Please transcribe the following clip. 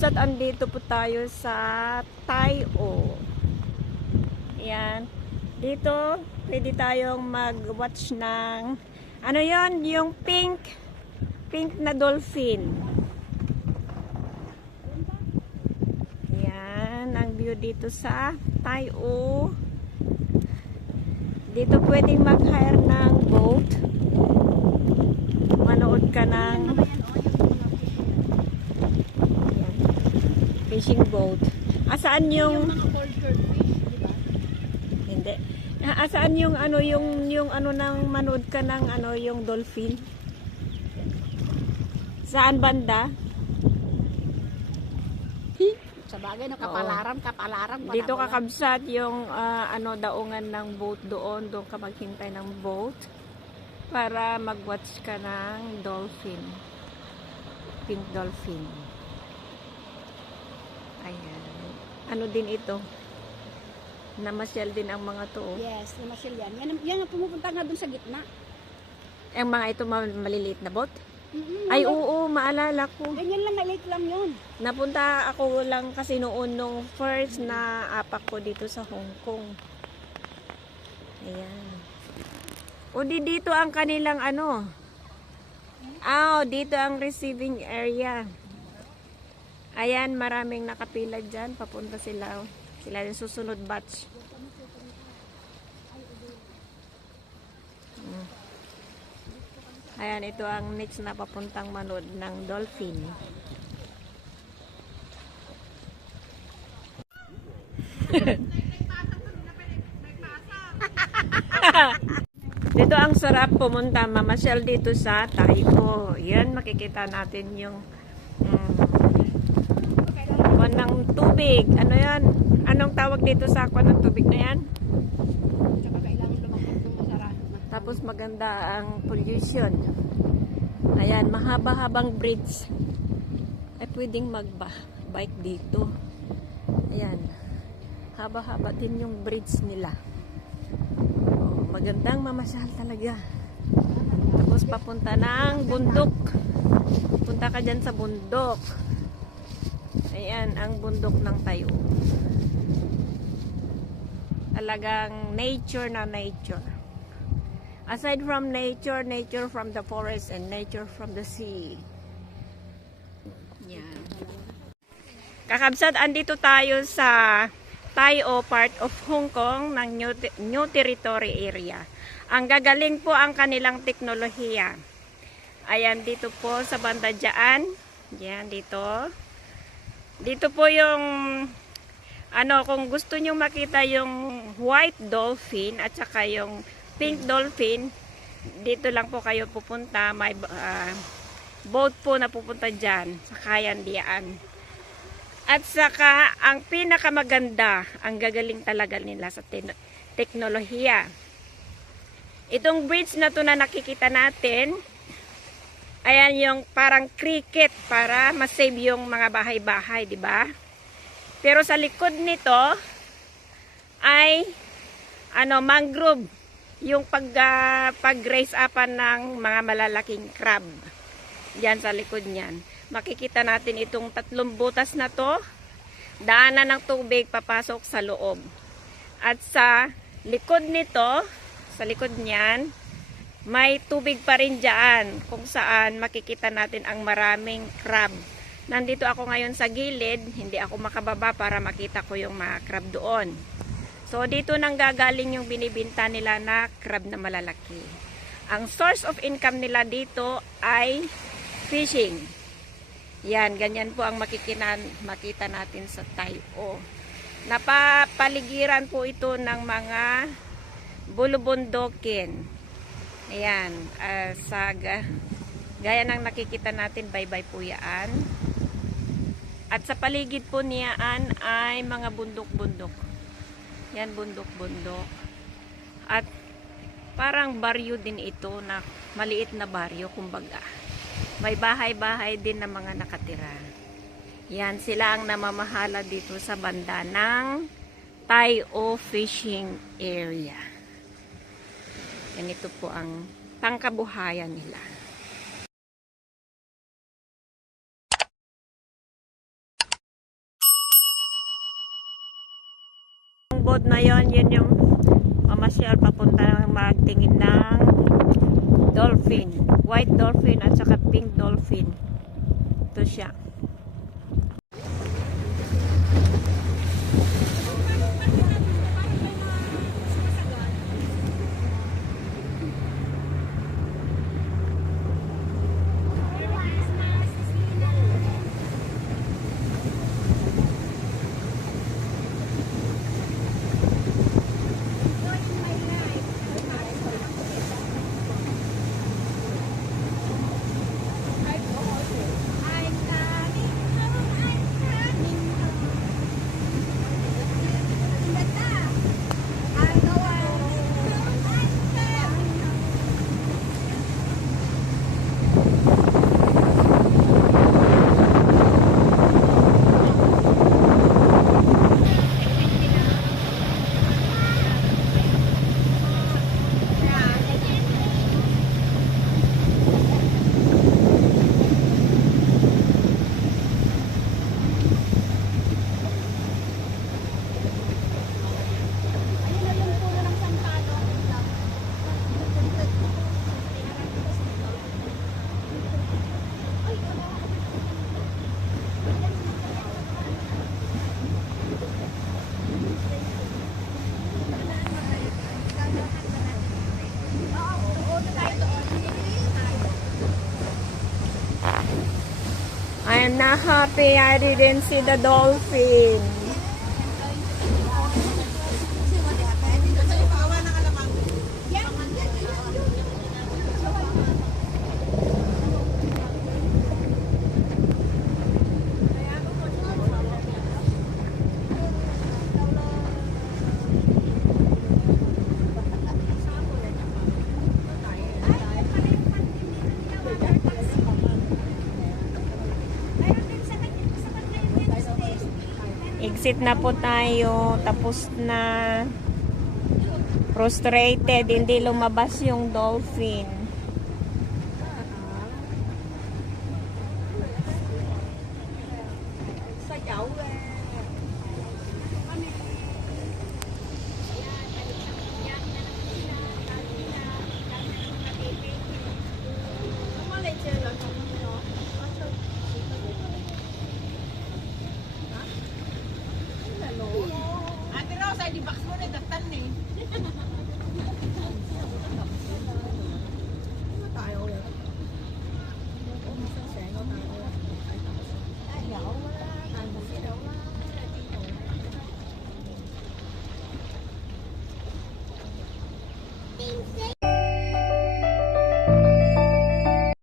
Kakabsat, andito po tayo sa Tayo. Ayan. Dito, pwede tayong mag-watch ng ano yon, yung pink na dolphin. Ayan, ang view dito sa Tayo. Dito pwedeng mag-hire ng boat. Manood ka ng fishing boat. Asaan yung mga cultured fish, di ba? hindi. Asaan yung ano yung ano nang manood ka ng ano yung dolphin? Saan banda? Sa bagay, no, kapalaran. Dito kakabsat yung ano daungan ng boat doon ka maghintay ng boat para mag-watch ka ng dolphin. Pink dolphin. Ayan. Ano din ito? Namasyal din ang mga to. Yes, namasyal yan. Yan ang pumupunta nga dun sa gitna. Ang mga ito maliliit na boat? Ay, Ay, oo, maalala ko. ganyan lang, maliit lang yun. Napunta ako lang kasi noon nung first na apak ko dito sa Hong Kong. Ayan. O dito ang kanilang ano. Dito ang receiving area. Ayan, maraming nakapila dyan. Papunta sila. Sila yung susunod batch. Ayan, ito ang next na papuntang manood ng dolphin. Dito ang sarap pumunta, mamasyal dito sa Tayo. Yan, makikita natin yung kwan ng tubig. Ano yan? Anong tawag dito sa kwan ng tubig na yan? Tsaka kailangan lumapot ng masarap. Tapos maganda ang pollution. Ayan, mahaba-habang bridge. Ay pwedeng mag-bike dito. Ayan. Haba-haba din yung bridge nila. Magandang mamasyal talaga. Tapos papunta ng bundok. Punta ka dyan sa bundok. Ayan, ang bundok ng Tayo. Talagang nature na nature. Aside from nature, nature from the forest and nature from the sea. Yan. Kakabsat, andito tayo sa Tayo, part of Hong Kong ng New Territory area. Ang gagaling po ang kanilang teknolohiya. Ayan, dito po sa banda dyan. Yan, dito. Dito po yung ano, kung gusto nyo makita yung white dolphin at saka yung pink dolphin, dito lang po kayo pupunta. May boat po na pupunta dyan sa Kayandian. At saka, ang pinakamaganda, ang gagaling talaga nila sa teknolohiya. Itong bridge na to na nakikita natin, ayan yung parang cricket para masave yung mga bahay-bahay, di ba? Pero sa likod nito ay mangrove, yung pag-raise upan ng mga malalaking crab. Diyan sa likod niyan. Makikita natin itong 3 butas na to, daanan ng tubig papasok sa loob. At sa likod nito, sa likod niyan, may tubig pa rin dyan kung saan makikita natin ang maraming crab. Nandito ako ngayon sa gilid, hindi ako makababa para makita ko yung mga crab doon. So dito nang gagaling yung binibinta nila na crab na malalaki. Ang source of income nila dito ay fishing. Yan, ganyan po ang makita natin sa Tayo. Napapaligiran po ito ng mga bulubundokin. Ayan, gaya ng nakikita natin, baybay po yan. At sa paligid po niyaan ay mga bundok-bundok. Yan, bundok-bundok. At parang baryo din ito, na maliit na baryo, kumbaga. May bahay-bahay din na mga nakatira. Yan, sila ang namamahala dito sa banda ng Tayo Fishing Area. Ganito po ang pangkabuhayan nila. yung boat na yon, yun yung mamasyal papunta magtingin ng dolphin. White dolphin at saka pink dolphin. Ito siya. I am not happy I didn't see the dolphin. Exit na po tayo. Tapos na. Frustrated. Hindi lumabas yung dolphin. Ate Rosa, di box mo na datan eh.